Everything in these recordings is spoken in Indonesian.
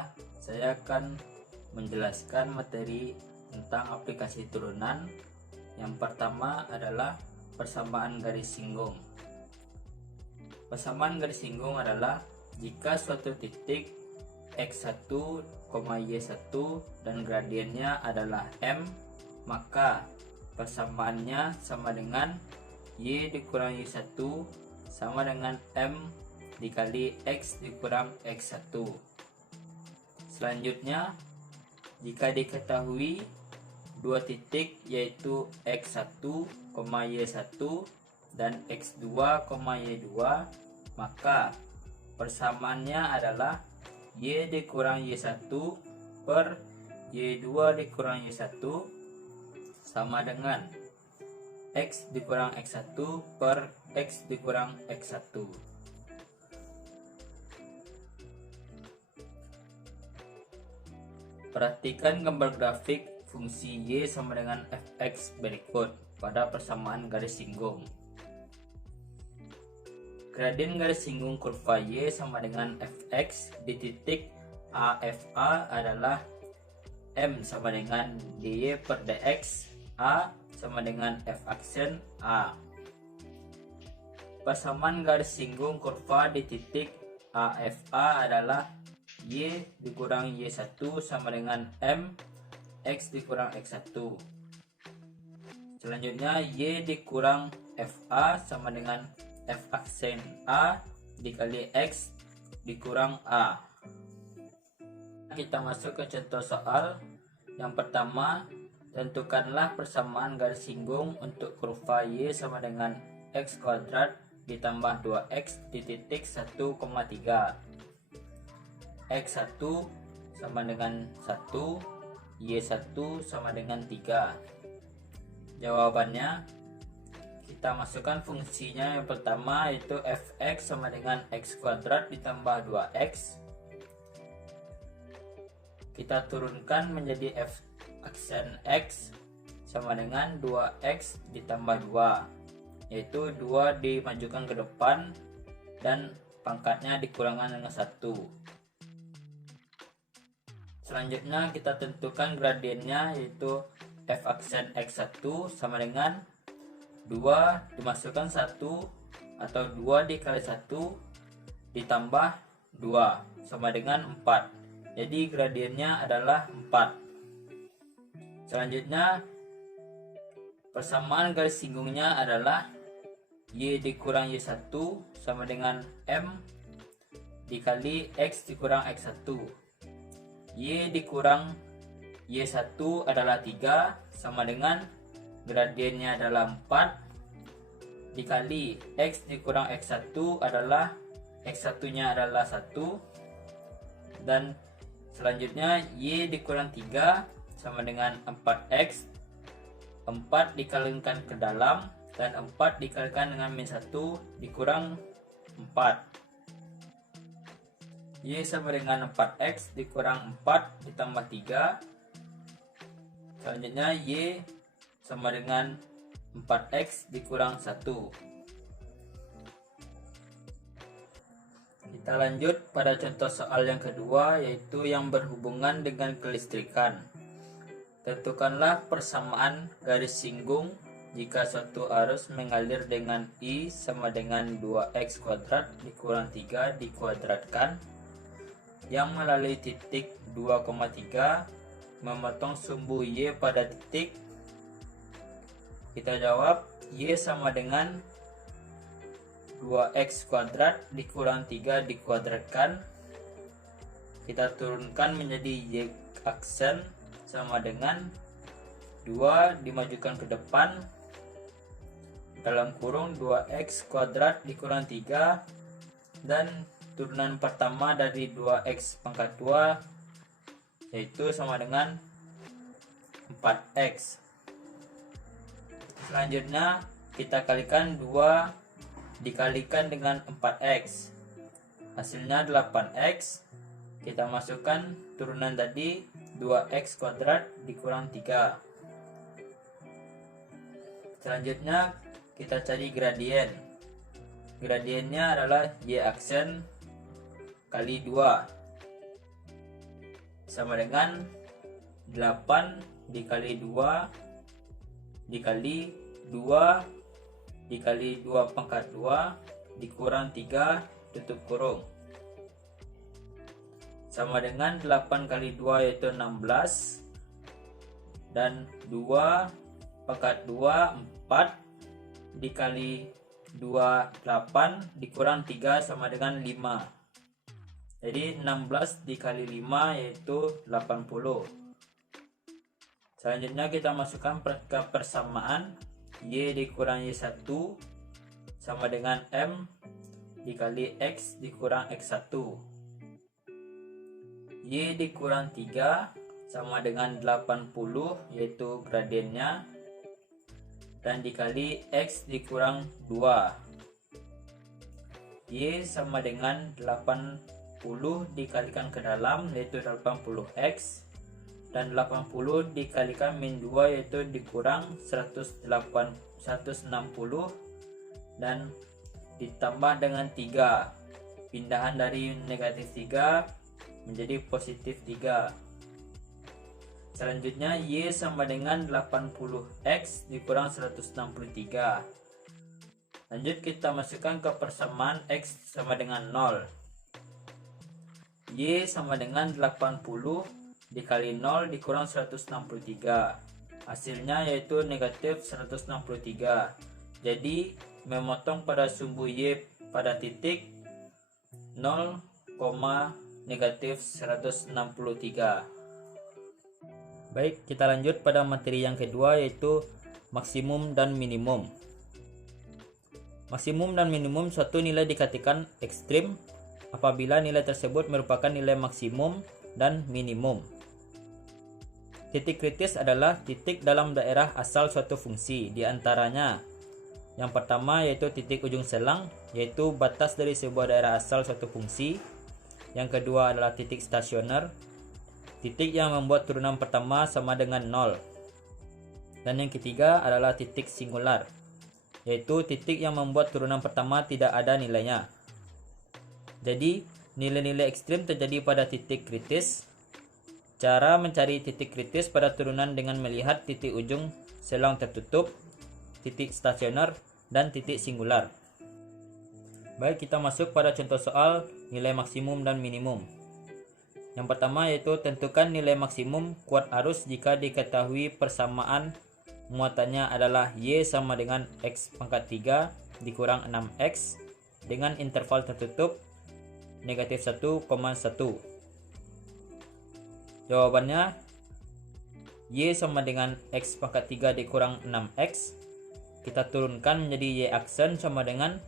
adalah saya akan menjelaskan materi tentang aplikasi turunan. Yang pertama adalah persamaan garis singgung. Persamaan garis singgung adalah jika suatu titik x1, y1 dan gradiennya adalah m, maka persamaannya sama dengan y dikurang y1 sama dengan m dikali x dikurang x1. Selanjutnya, jika diketahui dua titik yaitu x1, y1 dan x2, y2, maka persamaannya adalah y dikurang y1 per y2 dikurang y1 sama dengan x dikurang x1 per x dikurang x1. Perhatikan gambar grafik fungsi y sama dengan fx berikut pada persamaan garis singgung. Gradien garis singgung kurva y sama dengan fx di titik AFA adalah m sama dengan dy per dx, a sama dengan f aksen a. Persamaan garis singgung kurva di titik AFA adalah y dikurang y1 sama dengan m x dikurang x1. Selanjutnya y dikurang fa sama dengan f aksen a dikali x dikurang a. Kita masuk ke contoh soal. Yang pertama, tentukanlah persamaan garis singgung untuk kurva y sama dengan x kuadrat ditambah 2x di titik 1,3. x1 sama dengan 1, y1 sama dengan 3. Jawabannya kita masukkan fungsinya. Yang pertama yaitu fx sama dengan x kuadrat ditambah 2x. Kita turunkan menjadi f aksen x sama dengan 2x ditambah 2, yaitu 2 dimajukan ke depan dan pangkatnya dikurangkan dengan 1. Selanjutnya kita tentukan gradiennya, yaitu f aksen x1 sama dengan 2 dimasukkan 1 atau 2 dikali 1 ditambah 2 sama dengan 4. Jadi gradiennya adalah 4. Selanjutnya persamaan garis singgungnya adalah y dikurang y1 sama dengan m dikali x dikurang x1. Y dikurang y1 adalah 3 sama dengan gradiennya adalah 4 dikali x dikurang x1 adalah x1 nya adalah 1, dan selanjutnya y dikurang 3 sama dengan 4x. 4 dikalikan ke dalam dan 4 dikalikan dengan min 1 dikurang 4. Y sama dengan 4x dikurang 4 ditambah 3. Selanjutnya y sama dengan 4x dikurang 1. Kita lanjut pada contoh soal yang kedua, yaitu yang berhubungan dengan kelistrikan. Tentukanlah persamaan garis singgung jika suatu arus mengalir dengan I sama dengan 2x kuadrat dikurang 3 dikuadratkan yang melalui titik 2,3 memotong sumbu Y pada titik. Kita jawab Y sama dengan 2x kuadrat dikurang 3 dikuadratkan. Kita turunkan menjadi Y aksen sama dengan 2 dimajukan ke depan dalam kurung 2x kuadrat dikurang 3, dan turunan pertama dari 2x pangkat 2 yaitu sama dengan 4x. Selanjutnya kita kalikan 2 dikalikan dengan 4x, hasilnya 8x. Kita masukkan turunan tadi 2x kuadrat dikurang 3. Selanjutnya kita cari gradien. Gradiennya adalah y aksen kali 2. sama dengan 8 dikali 2 dikali 2 dikali 2 pangkat 2 dikurang 3 tutup kurung, sama dengan 8 kali 2 yaitu 16, dan 2 pangkat 2 4 dikali 2 8 dikurang 3 sama dengan 5. Jadi 16 dikali 5 yaitu 80. Selanjutnya kita masukkan ke persamaan Y dikurang Y1 sama dengan M dikali X dikurang X1. Y dikurang 3 sama dengan 80 yaitu gradiennya, dan dikali X dikurang 2. Y sama dengan 80 dikalikan ke dalam yaitu 80X, dan 80 dikalikan min 2 yaitu dikurang 160, dan ditambah dengan 3, pindahan dari negatif 3 menjadi positif 3. Selanjutnya Y sama dengan 80X dikurang 163. Lanjut kita masukkan ke persamaan X sama dengan 0. Y sama dengan 80 dikali 0 dikurang 163. Hasilnya yaitu negatif 163. Jadi memotong pada sumbu Y pada titik 0, negatif 163. Baik, kita lanjut pada materi yang kedua yaitu maksimum dan minimum. Maksimum dan minimum suatu nilai dikatakan ekstrim apabila nilai tersebut merupakan nilai maksimum dan minimum. Titik kritis adalah titik dalam daerah asal suatu fungsi. Di antaranya, yang pertama yaitu titik ujung selang, yaitu batas dari sebuah daerah asal suatu fungsi. Yang kedua adalah titik stasioner, titik yang membuat turunan pertama sama dengan 0. Dan yang ketiga adalah titik singular, yaitu titik yang membuat turunan pertama tidak ada nilainya. Jadi, nilai-nilai ekstrim terjadi pada titik kritis. Cara mencari titik kritis pada turunan dengan melihat titik ujung selang tertutup, titik stasioner, dan titik singular. Baik, kita masuk pada contoh soal nilai maksimum dan minimum. Yang pertama yaitu tentukan nilai maksimum kuat arus jika diketahui persamaan muatannya adalah Y sama dengan X pangkat 3 dikurang 6X dengan interval tertutup negatif 1,1. Jawabannya Y sama dengan X pangkat 3 dikurang 6X. Kita turunkan menjadi Y aksen sama dengan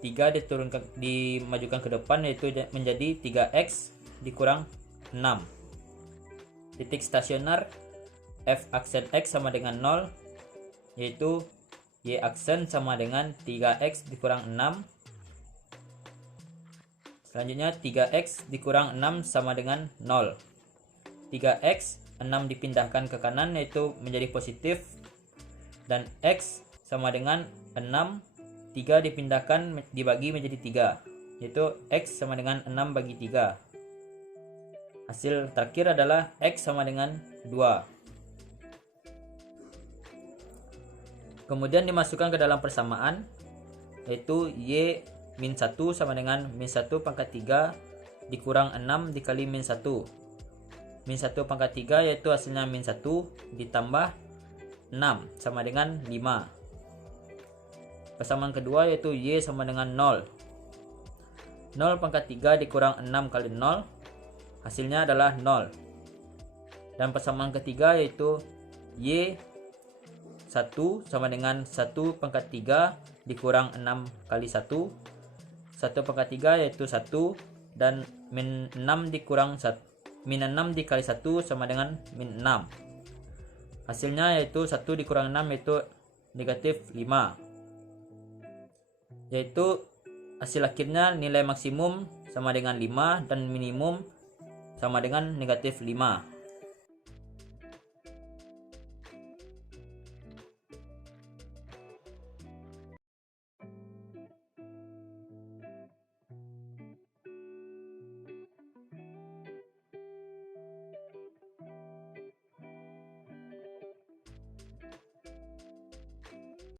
3 dimajukan ke depan yaitu menjadi 3X dikurang 6. Titik stasioner F aksen X sama dengan 0 yaitu Y aksen sama dengan 3X dikurang 6. Selanjutnya 3X dikurang 6 sama dengan 0. 3X 6 dipindahkan ke kanan yaitu menjadi positif, dan X sama dengan 6, 3 dipindahkan dibagi menjadi 3 yaitu X sama dengan 6 bagi 3. Hasil terakhir adalah X sama dengan 2. Kemudian dimasukkan ke dalam persamaan yaitu Y min 1 sama dengan min 1 pangkat 3 dikurang 6 dikali min 1. Min 1 pangkat 3 yaitu hasilnya min 1 ditambah 6 sama dengan 5. Persamaan kedua yaitu Y sama dengan 0. 0 pangkat 3 dikurang 6 kali 0, hasilnya adalah 0. Dan persamaan ketiga yaitu Y 1 sama dengan 1 pangkat 3 dikurang 6 kali 1. 1 pangkat 3 yaitu 1, dan min 6 dikurang 1. Min 6 dikali 1 sama dengan min 6. Hasilnya yaitu 1 dikurang 6 yaitu negatif 5. Yaitu hasil akhirnya nilai maksimum sama dengan 5 dan minimum sama dengan negatif 5.